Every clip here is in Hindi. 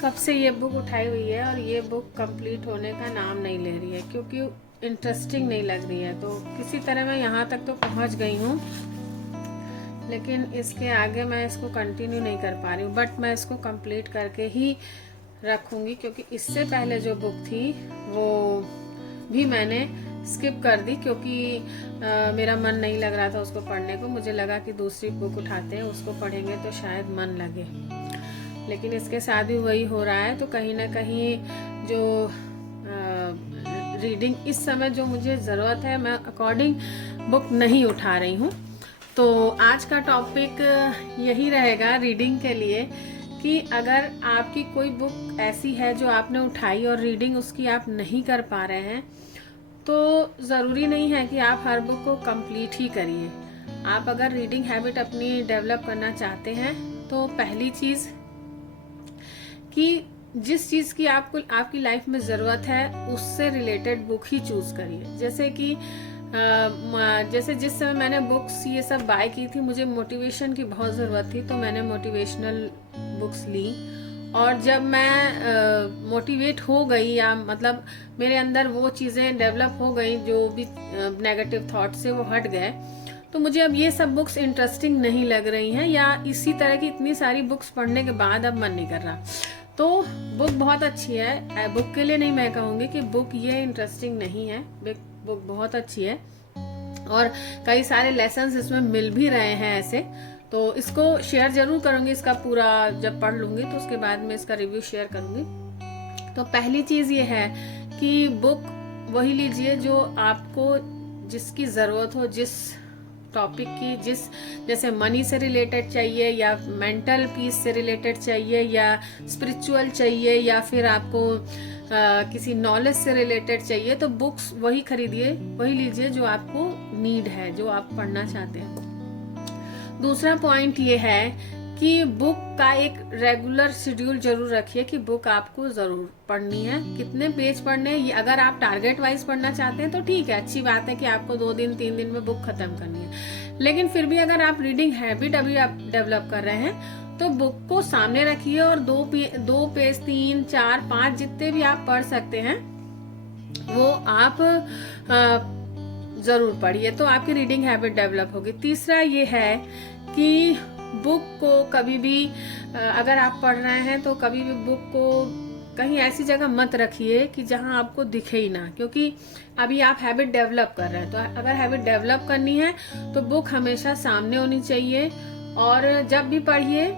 कब से ये बुक उठाई हुई है और ये बुक कंप्लीट होने का नाम नहीं ले रही है, क्योंकि इंटरेस्टिंग नहीं लग रही है। तो किसी तरह मैं यहाँ तक तो पहुँच गई हूँ, लेकिन इसके आगे मैं इसको कंटिन्यू नहीं कर पा रही हूँ। बट मैं इसको कंप्लीट करके ही रखूँगी, क्योंकि इससे पहले जो बुक थी वो भी मैंने स्किप कर दी, क्योंकि मेरा मन नहीं लग रहा था उसको पढ़ने को। मुझे लगा कि दूसरी बुक उठाते हैं, उसको पढ़ेंगे तो शायद मन लगे, लेकिन इसके साथ भी वही हो रहा है। तो कहीं ना कहीं जो रीडिंग इस समय जो मुझे ज़रूरत है, मैं अकॉर्डिंग बुक नहीं उठा रही हूँ। तो आज का टॉपिक यही रहेगा रीडिंग के लिए, कि अगर आपकी कोई बुक ऐसी है जो आपने उठाई और रीडिंग उसकी आप नहीं कर पा रहे हैं, तो ज़रूरी नहीं है कि आप हर बुक को कंप्लीट ही करिए। आप अगर रीडिंग हैबिट अपनी डेवलप करना चाहते हैं, तो पहली चीज़ कि जिस चीज़ की आपको आपकी लाइफ में ज़रूरत है उससे रिलेटेड बुक ही चूज़ करिए। जैसे कि जैसे जिस समय मैंने बुक्स ये सब बाय की थी, मुझे मोटिवेशन की बहुत ज़रूरत थी, तो मैंने मोटिवेशनल बुक्स ली। और जब मैं मोटिवेट हो गई, या मतलब मेरे अंदर वो चीज़ें डेवलप हो गई, जो भी नेगेटिव थॉट से वो हट गए, तो मुझे अब ये सब बुक्स इंटरेस्टिंग नहीं लग रही हैं, या इसी तरह की इतनी सारी बुक्स पढ़ने के बाद अब मन नहीं कर रहा। तो बुक बहुत अच्छी है, बुक के लिए नहीं मैं कहूँगी कि बुक ये इंटरेस्टिंग नहीं है, बुक बहुत अच्छी है और कई सारे लेसन्स इसमें मिल भी रहे हैं ऐसे। तो इसको शेयर जरूर करूँगी, इसका पूरा जब पढ़ लूँगी तो उसके बाद में इसका रिव्यू शेयर करूँगी। तो पहली चीज़ ये है कि बुक वही लीजिए जो आपको जिसकी ज़रूरत हो, जिस टॉपिक की, जैसे मनी से रिलेटेड चाहिए, या मेंटल पीस से रिलेटेड चाहिए, या स्पिरिचुअल चाहिए, या फिर आपको किसी नॉलेज से रिलेटेड चाहिए, तो बुक्स वही खरीदिए, वही लीजिए जो आपको नीड है, जो आप पढ़ना चाहते हैं। दूसरा पॉइंट ये है कि बुक का एक रेगुलर शेड्यूल जरूर रखिए कि बुक आपको जरूर पढ़नी है, कितने पेज पढ़ने हैं। अगर आप टारगेट वाइज पढ़ना चाहते हैं तो ठीक है, अच्छी बात है कि आपको 2 दिन 3 दिन में बुक खत्म करनी है। लेकिन फिर भी अगर आप रीडिंग हैबिट अभी आप डेवलप कर रहे हैं, तो बुक को सामने रखिए और 2 पेज 3 4 5 जितने भी आप पढ़ सकते हैं वो आप जरूर पढ़िए, तो आपकी रीडिंग हैबिट डेवलप होगी। तीसरा ये है कि बुक को कभी भी अगर आप पढ़ रहे हैं तो कभी भी बुक को कहीं ऐसी जगह मत रखिए कि जहां आपको दिखे ही ना, क्योंकि अभी आप हैबिट डेवलप कर रहे हैं। तो अगर हैबिट डेवलप करनी है तो बुक हमेशा सामने होनी चाहिए, और जब भी पढ़िए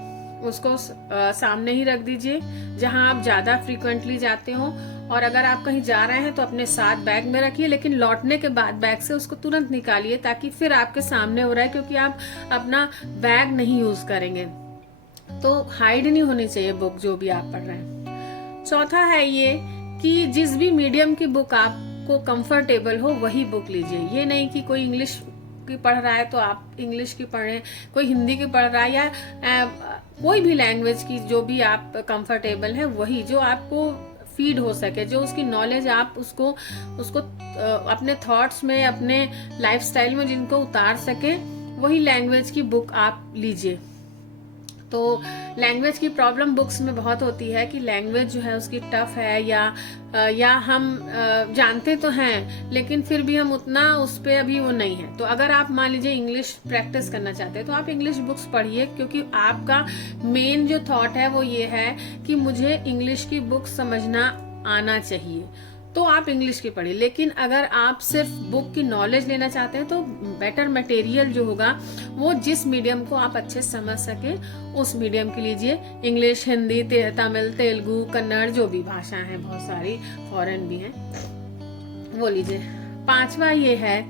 उसको सामने ही रख दीजिए जहां आप ज़्यादा फ्रीक्वेंटली जाते हो। और अगर आप कहीं जा रहे हैं तो अपने साथ बैग में रखिए, लेकिन लौटने के बाद बैग से उसको तुरंत निकालिए, ताकि फिर आपके सामने हो रहा है, क्योंकि आप अपना बैग नहीं यूज करेंगे। तो हाइड नहीं होनी चाहिए बुक जो भी आप पढ़ रहे हैं। चौथा है ये कि जिस भी मीडियम की बुक आपको कंफर्टेबल हो वही बुक लीजिए। ये नहीं कि कोई इंग्लिश की पढ़ रहा है तो आप इंग्लिश की पढ़ें, कोई हिंदी की पढ़ रहा है, या कोई भी लैंग्वेज की जो भी आप कंफर्टेबल है वही, जो आपको फीड हो सके, जो उसकी नॉलेज आप उसको अपने थॉट्स में, अपने लाइफस्टाइल में जिनको उतार सके, वही लैंग्वेज की बुक आप लीजिए। तो लैंग्वेज की प्रॉब्लम बुक्स में बहुत होती है कि लैंग्वेज जो है उसकी टफ है, या हम जानते तो हैं लेकिन फिर भी हम उतना उस पर अभी वो नहीं है। तो अगर आप मान लीजिए इंग्लिश प्रैक्टिस करना चाहते हैं तो आप इंग्लिश बुक्स पढ़िए, क्योंकि आपका मेन जो थॉट है वो ये है कि मुझे इंग्लिश की बुक समझना आना चाहिए, तो आप इंग्लिश की पढ़िए। लेकिन अगर आप सिर्फ बुक की नॉलेज लेना चाहते हैं तो बेटर मटेरियल जो होगा वो जिस मीडियम को आप अच्छे समझ सके उस मीडियम की लीजिए। इंग्लिश, हिंदी, तमिल, तेलुगु, कन्नड़, जो भी भाषाएं हैं, बहुत सारी फॉरेन भी हैं, वो लीजिए। पांचवा ये है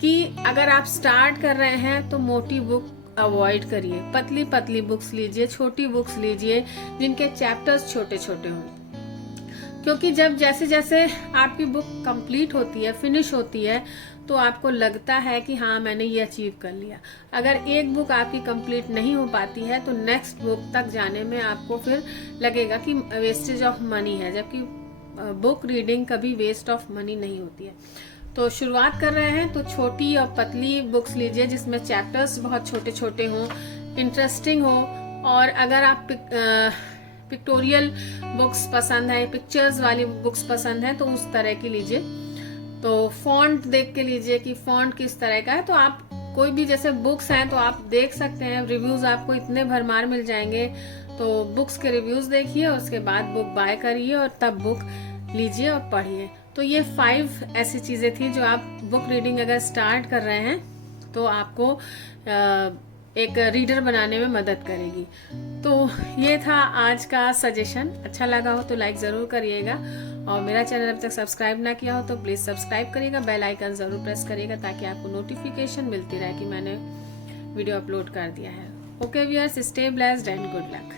कि अगर आप स्टार्ट कर रहे हैं तो मोटी बुक अवॉइड करिए, पतली पतली बुक्स लीजिए, छोटी बुक्स लीजिए जिनके चैप्टर्स छोटे छोटे हों, क्योंकि जब जैसे जैसे आपकी बुक कंप्लीट होती है, फिनिश होती है, तो आपको लगता है कि हाँ मैंने ये अचीव कर लिया। अगर एक बुक आपकी कंप्लीट नहीं हो पाती है तो नेक्स्ट बुक तक जाने में आपको फिर लगेगा कि वेस्टेज ऑफ मनी है, जबकि बुक रीडिंग कभी वेस्ट ऑफ मनी नहीं होती है। तो शुरुआत कर रहे हैं तो छोटी और पतली बुक्स लीजिए जिसमें चैप्टर्स बहुत छोटे छोटे हों, इंटरेस्टिंग हो। और अगर आप पिक्टोरियल बुक्स पसंद है, पिक्चर्स वाली बुक्स पसंद है तो उस तरह की लीजिए। तो फॉन्ट देख के लीजिए कि फॉन्ट किस तरह का है। तो आप कोई भी जैसे बुक्स हैं तो आप देख सकते हैं, रिव्यूज आपको इतने भरमार मिल जाएंगे। तो बुक्स के रिव्यूज देखिए और उसके बाद बुक बाय करिए और तब बुक लीजिए और पढ़िए। तो ये 5 ऐसी चीजें थी जो आप बुक रीडिंग अगर स्टार्ट कर रहे हैं तो आपको एक रीडर बनाने में मदद करेगी। तो ये था आज का सजेशन। अच्छा लगा हो तो लाइक ज़रूर करिएगा और मेरा चैनल अभी तक सब्सक्राइब ना किया हो तो प्लीज़ सब्सक्राइब करिएगा, बेल आइकन ज़रूर प्रेस करिएगा ताकि आपको नोटिफिकेशन मिलती रहे कि मैंने वीडियो अपलोड कर दिया है। Okay viewers, stay blessed and good luck.